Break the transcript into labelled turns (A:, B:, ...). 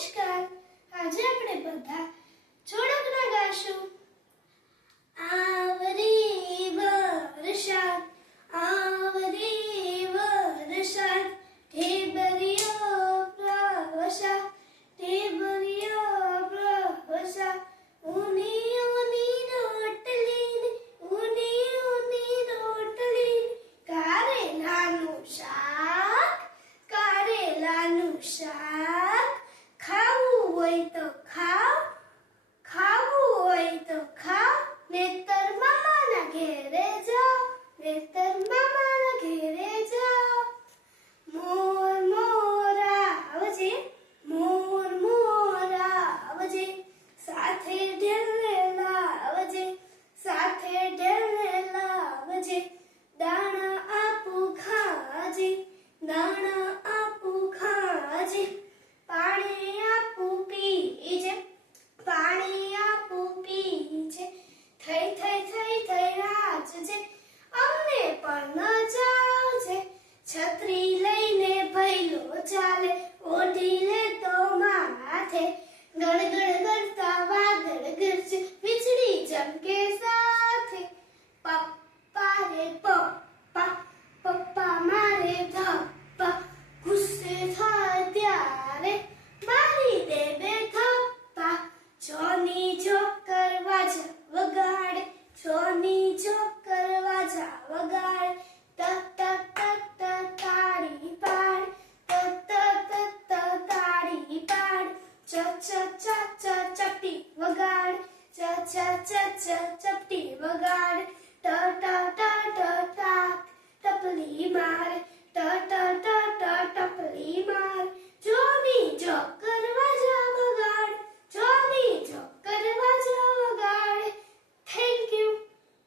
A: નમસ્કાર. આજે આપણે બધા થઈ થઈ થઈ થઈ નાચજે અમને પણ ન જાવજે છત્રી લઈને ભૈલો ચાલે, ઓઢી લે તો માથે ગણ ગણ ગણ ચ ચ ચ ચ ચપટી વગાડ. ચ ચ ચ ચ ચપટી વગાડ.